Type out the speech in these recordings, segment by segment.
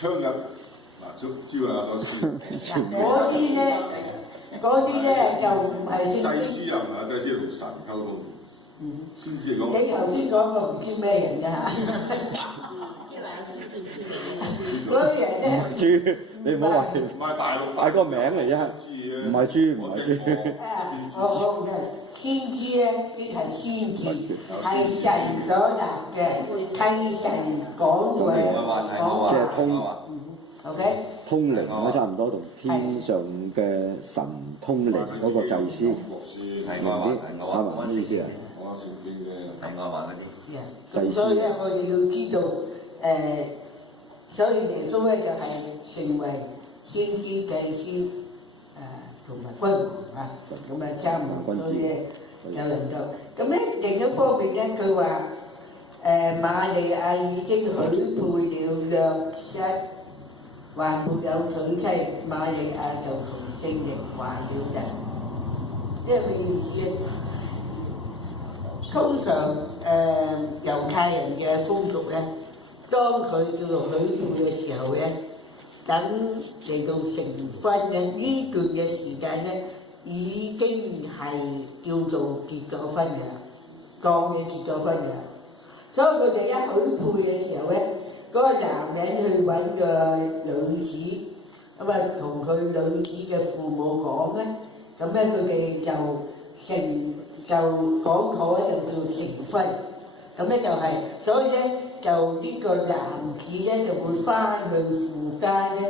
槍人嗱，知道啦，所説。嗰啲咧就唔係祭司啊，祭司同神溝通，先知講。你頭先講個唔知咩人㗎嗰啲人咧，豬，你唔好話，唔係大陸大個名嚟啫，唔係豬，唔係豬。我先知咧，呢係先知，係神所立嘅，替神講嘅，即係通。OK。通靈咁差唔多，同天上嘅神通靈嗰個祭司，明啲啱唔啱意思啊？我聖經嘅係我話嗰啲祭司。所以咧，我哋要知道所以耶穌咧就係成為先知祭司同埋君王啊，咁啊參與，所以咧有人就咁咧。另一方面咧，佢話瑪利亞已經許配了約瑟。還沒有娶妻，瑪利亞就從聖靈懷了孕。即係咩意思咧？通常猶太人嘅風俗咧，當佢叫做許配嘅時候咧，等嚟到成婚嘅呢段嘅時間咧，已經係叫做結咗婚嘅，當你結咗婚嘅。所以佢哋一許配嘅時候咧，嗰個男人去揾個女子，咁啊同佢女子嘅父母講咧，咁咧佢哋就講妥咧，就叫成婚。咁咧就係，所以咧就呢個男子咧就會翻去父家咧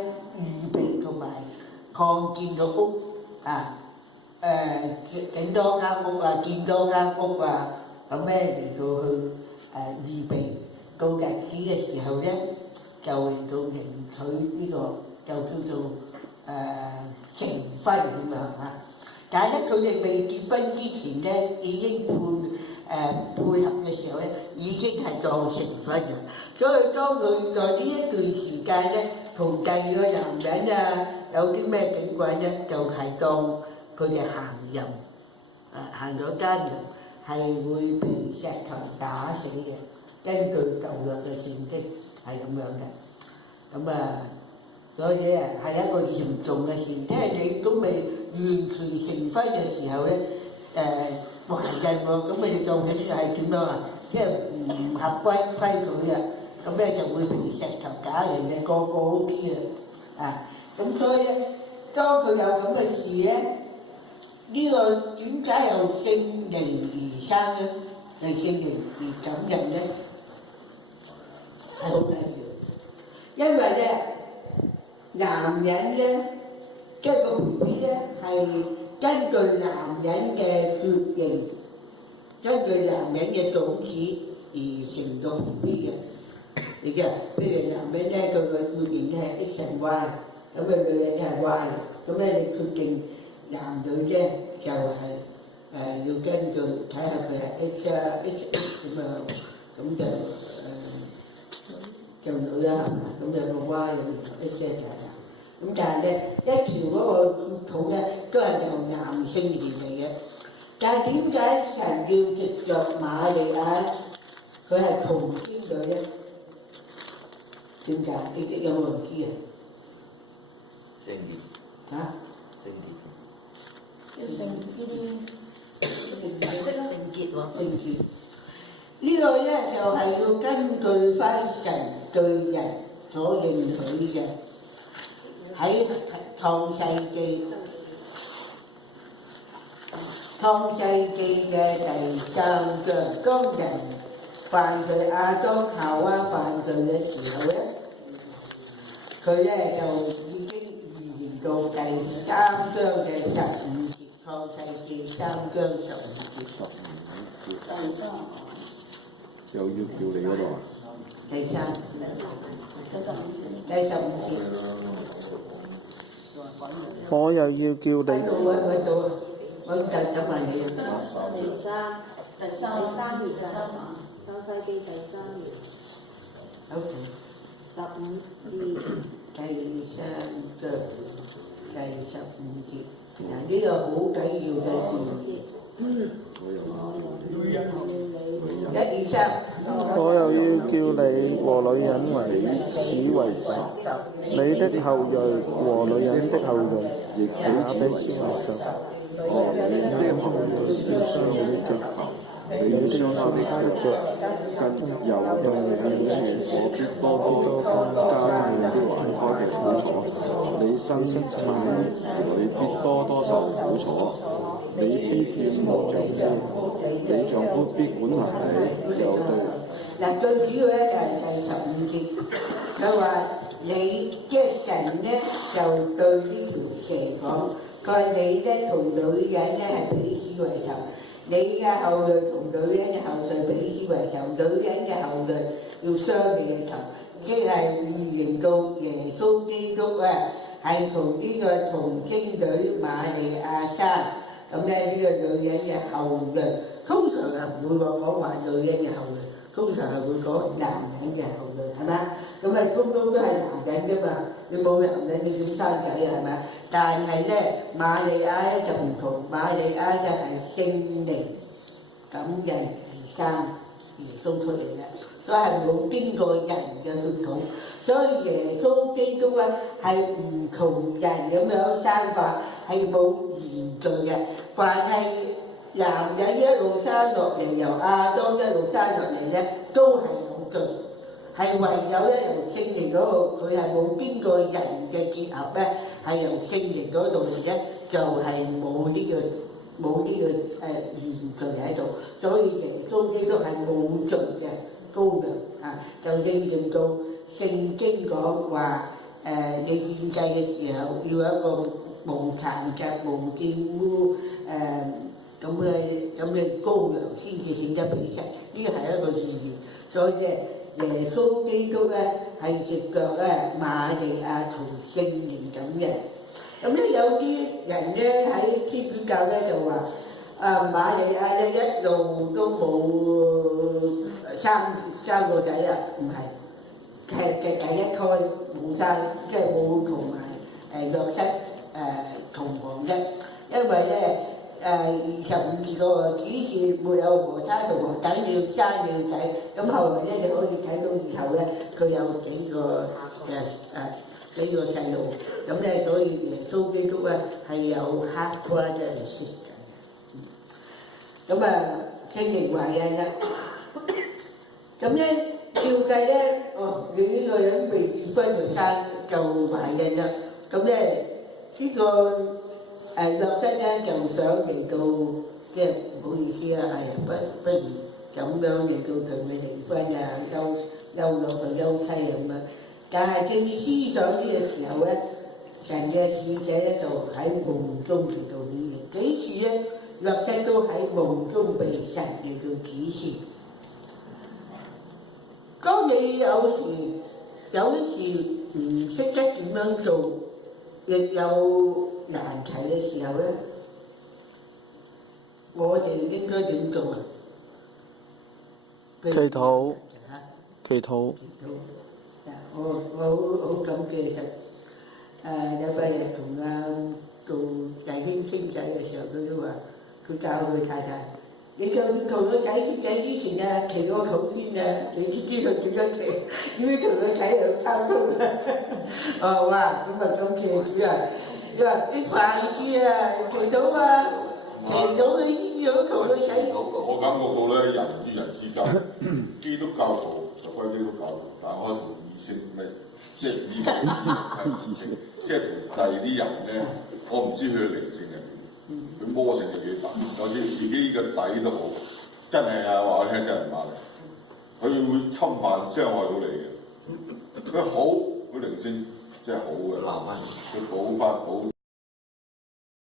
預備同埋擴建個屋啊，整多間屋啊，建多間屋啊，咁咧嚟到去預備。到日子嘅時候咧，就嚟到迎娶呢個，就叫做成婚咁樣嚇。但係咧，佢哋未結婚之前咧，已經配合嘅時候咧，已經係當成婚嘅。所以當佢在呢一段時間咧，同第二個男人啊有啲咩景鬼咧，就係當佢哋行淫，行咗奸淫，係會被石頭打死嘅。根據舊約嘅聖經係咁樣嘅，咁所以咧係一個嚴重嘅事，即係你都未完全成婚嘅時候咧，懷孕喎，咁你究竟係點樣啊？即係唔合規矩啊，咁咧就會被石頭打人嘅，個個都知啊，咁所以咧，當佢有咁嘅事咧，呢個點解由聖靈而生咧？係聖靈而感人咧？係好緊要，因為咧男人咧，即係個 BB 咧係根據男人嘅血型，根據男人嘅種子而成個 BB 嘅。你知啊？譬如男人咧，佢個血型係 X 同 Y，咁佢女人係 Y，咁咧你決定男女咧就係要根據睇下佢係 X 啊 XX 咁樣，咁就女啦，咁就個 Y 咁一些嘅，咁但係咧一條嗰個血統咧都係由男性而嚟嘅，但係點解神要藉着瑪利亞佢係同天女咧？點解？你有冇人知啊？聖潔嚇？聖潔。聖潔喎。聖潔。呢個咧就係要根據翻神對人所應許嘅，喺創世記嘅第3章，當人犯罪亞當夏娃犯罪嘅時候咧，佢咧就已經預言到第3章嘅15節，創世記3章15節。又要叫你嗰度啊？第15節。我又要叫你。揾到，我就想問你。第三頁啊，創世記第3頁。好，15至第3章第15節，嗱呢個好緊要嘅。1、2、3。我又要叫你和女人為此為仇，你的後裔和女人的後裔也彼此為仇。你的後裔要傷你的腳，你的要傷他的腳。又有人說：我必多加你的他的苦楚，你身體裏必多受苦楚。你必厭惡丈夫，你丈夫必管轄你。又對。嗱，最主要咧就係第15節，佢話你即係神咧就對呢條蛇講，佢話你咧同女人咧係彼此為仇，你嘅後裔同女人嘅後裔彼此為仇，女人嘅後裔要傷你嘅頭，即係預言到耶穌基督啊係同呢個童貞女瑪利亞生，咁咧呢個女人嘅後裔，通常係唔會講話女人嘅後裔。通常係會講男人嘅後裔，係咪？咁啊，通通都係男人啫嘛，你冇男人你點生仔啊？係咪？但係咧，瑪利亞咧就唔同，瑪利亞就係聖靈感孕而生耶穌出嚟嘅，所以係冇經過人嘅血統，所以耶穌基督咧係唔同人咁樣生法，係冇原罪嘅，凡係男人一路生落嚟，由亞當一路生落嚟咧，都係有罪，係唯有咧由聖靈嗰度，佢係冇邊個人嘅結合咧，係由聖靈嗰度嚟咧，就係冇呢個原罪喺度，所以耶穌基督係冇罪嘅羔羊啊，就應驗到聖經講話你獻祭嘅時候要有一個無殘疾、無玷污咁嘅羔羊先至顯得俾神，呢個係一個意義。所以咧，耶穌基督咧係藉著咧瑪利亞同聖靈感嘅。咁咧有啲人咧喺天主教咧就話瑪利亞咧一路都冇生個仔啊，唔係嘅第一胎冇生，即係冇同埋約瑟同房啫，因為咧。25個只是沒有和他同房，等要生了仔，咁後來咧就可以睇到以後咧，佢有幾個細路，咁咧所以耶穌基督咧係有 half brother and sister 嘅，咁聖靈懷孕啦，咁咧照計咧，你呢個人未結婚就懷孕啦，咁咧呢個。約瑟咧就想嚟到，即係唔好意思啦，不如咁樣嚟到同佢離婚啊，休咗佢休妻咁樣。但係正思想呢個時候咧，神嘅使者咧就喺夢中嚟到顯現，幾次咧約瑟都喺夢中被神嚟到指示。當你有時唔識得點樣做，亦有難題嘅時候咧，我哋應該點做啊？祈禱。祈禱。我好感謝神。有個人同做弟兄傾偈嘅時候，佢都話，佢教佢太太，你就算同個仔傾偈之前啊，祈個禱先啊，你知佢點樣祈？點樣同個仔有溝通啊？哇！咁感謝主啊！你話啲凡事啊，祈禱啊，祈禱你先至好同佢使。我感覺到咧，人與人之間，基督教徒就歸基督教徒，但我同異性咩，即係異性，即係同第二啲人咧，我唔知佢嘅靈性係點，佢魔性係幾大。就算自己個仔都好，真係啊話我聽真係唔啱，佢會侵犯傷害到你嘅。佢好，佢靈性真係好嘅，佢補翻補。